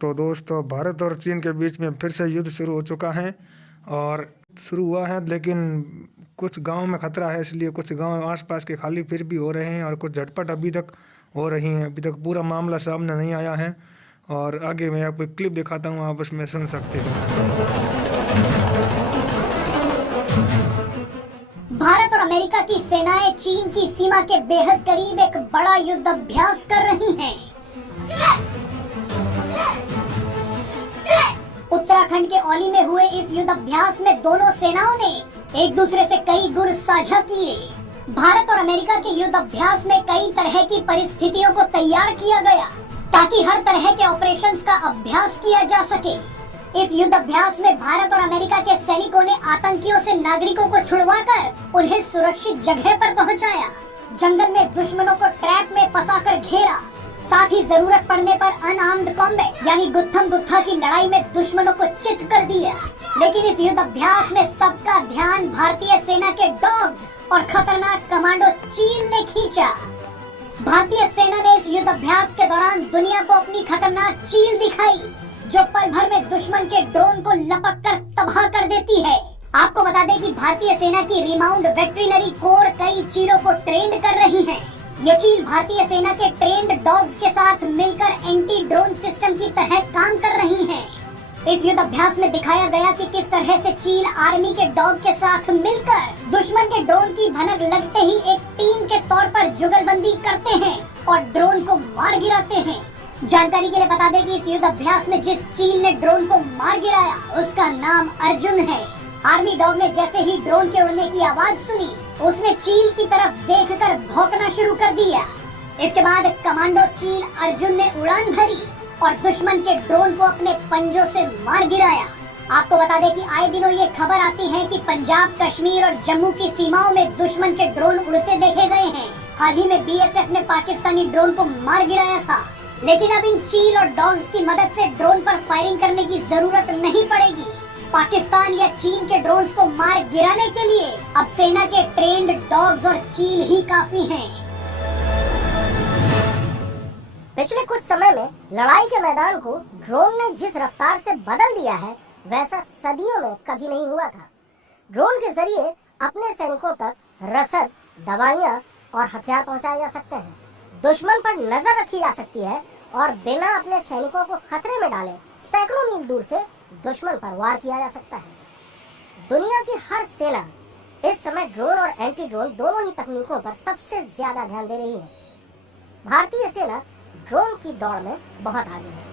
तो दोस्तों, भारत और चीन के बीच में फिर से युद्ध शुरू हो चुका है। और शुरू हुआ है, लेकिन कुछ गांव में खतरा है, इसलिए कुछ गांव आसपास के खाली फिर भी हो रहे हैं और कुछ झटपट अभी तक हो रही हैं। अभी तक पूरा मामला सामने नहीं आया है और आगे मैं आपको एक क्लिप दिखाता हूँ, आप उसमें सुन सकते हो। भारत और अमेरिका की सेनाएं चीन की सीमा के बेहद करीब एक बड़ा युद्ध अभ्यास कर रही हैं। उत्तराखंड के औली में हुए इस युद्ध अभ्यास में दोनों सेनाओं ने एक दूसरे से कई गुर साझा किए। भारत और अमेरिका के युद्ध अभ्यास में कई तरह की परिस्थितियों को तैयार किया गया ताकि हर तरह के ऑपरेशंस का अभ्यास किया जा सके। इस युद्ध अभ्यास में भारत और अमेरिका के सैनिकों ने आतंकियों से नागरिकों को छुड़वाकर उन्हें सुरक्षित जगह पर पहुंचाया, जंगल में दुश्मनों को ट्रैप में फंसाकर घेरा, साथ ही जरूरत पड़ने पर अनआर्म्ड कॉम्बैट यानी गुत्थम गुत्था की लड़ाई में दुश्मनों को चित कर दिया। लेकिन इस युद्ध अभ्यास में सबका ध्यान भारतीय सेना के डॉग्स और खतरनाक कमांडो चील ने खींचा। भारतीय सेना ने इस युद्ध अभ्यास के दौरान दुनिया को अपनी खतरनाक चील दिखाई, जो पल भर में दुश्मन के ड्रोन को लपक कर तबाह कर देती है। आपको बता दें कि भारतीय सेना की रिमाउंड वेटरिनरी कोर कई चीलों को ट्रेंड कर रही है। ये चील भारतीय सेना के ट्रेंड डॉग्स के साथ मिलकर एंटी ड्रोन सिस्टम की तरह काम कर रही हैं। इस युद्ध अभ्यास में दिखाया गया कि किस तरह से चील आर्मी के डॉग के साथ मिलकर दुश्मन के ड्रोन की भनक लगते ही एक टीम के तौर पर जुगलबंदी करते हैं और ड्रोन को मार गिराते हैं। जानकारी के लिए बता दें कि इस युद्ध अभ्यास में जिस चील ने ड्रोन को मार गिराया उसका नाम अर्जुन है। आर्मी डॉग ने जैसे ही ड्रोन के उड़ने की आवाज सुनी, उसने चील की तरफ देखकर भौंकना शुरू कर दिया। इसके बाद कमांडो चील अर्जुन ने उड़ान भरी और दुश्मन के ड्रोन को अपने पंजों से मार गिराया। आपको बता दें कि आए दिनों ये खबर आती है कि पंजाब, कश्मीर और जम्मू की सीमाओं में दुश्मन के ड्रोन उड़ते देखे गए हैं। हाल ही में बीएसएफ ने पाकिस्तानी ड्रोन को मार गिराया था, लेकिन अब इन चील और डॉग्स की मदद से ड्रोन पर फायरिंग करने की जरूरत नहीं पड़ेगी। पाकिस्तान या चीन के ड्रोन्स को मार गिराने के लिए अब सेना के ट्रेंड डॉग्स और चील ही काफी हैं। पिछले कुछ समय में लड़ाई के मैदान को ड्रोन ने जिस रफ्तार से बदल दिया है, वैसा सदियों में कभी नहीं हुआ था। ड्रोन के जरिए अपने सैनिकों तक रसद, दवाइयां और हथियार पहुंचाए जा सकते हैं। दुश्मन पर नजर रखी जा सकती है और बिना अपने सैनिकों को खतरे में डाले सैकड़ों मील दूर से दुश्मन पर वार किया जा सकता है। दुनिया की हर सेना इस समय ड्रोन और एंटी ड्रोन दोनों ही तकनीकों पर सबसे ज्यादा ध्यान दे रही है। भारतीय सेना ड्रोन की दौड़ में बहुत आगे है,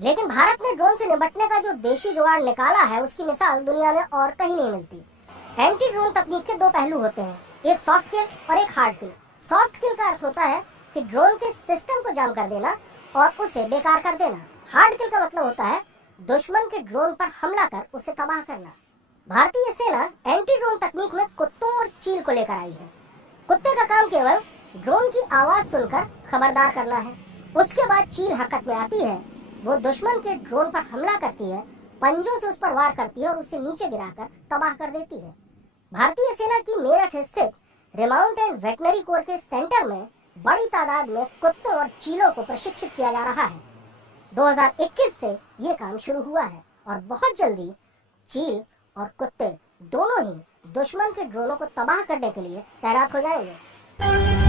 लेकिन भारत ने ड्रोन से निपटने का जो देशी जुगाड़ निकाला है, उसकी मिसाल दुनिया में और कहीं नहीं मिलती। एंटी ड्रोन तकनीक के दो पहलू होते हैं, एक सॉफ्ट किल और एक हार्ड किल। सॉफ्ट किल का अर्थ होता है कि ड्रोन के सिस्टम को जाम कर देना और उसे बेकार कर देना। हार्ड किल का मतलब होता है दुश्मन के ड्रोन पर हमला कर उसे तबाह करना। भारतीय सेना एंटी ड्रोन तकनीक में कुत्तों और चील को लेकर आई है। कुत्ते का काम केवल ड्रोन की आवाज सुनकर खबरदार करना है। उसके बाद चील हरकत में आती है, वो दुश्मन के ड्रोन पर हमला करती है, पंजों से उस पर वार करती है और उसे नीचे गिराकर तबाह कर देती है। भारतीय सेना की मेरठ स्थित रिमाउंट एंड वेटनरी कोर के सेंटर में बड़ी तादाद में कुत्तों और चीलों को प्रशिक्षित किया जा रहा है। 2021 से ये काम शुरू हुआ है और बहुत जल्दी चील और कुत्ते दोनों ही दुश्मन के ड्रोनों को तबाह करने के लिए तैनात हो जाएंगे।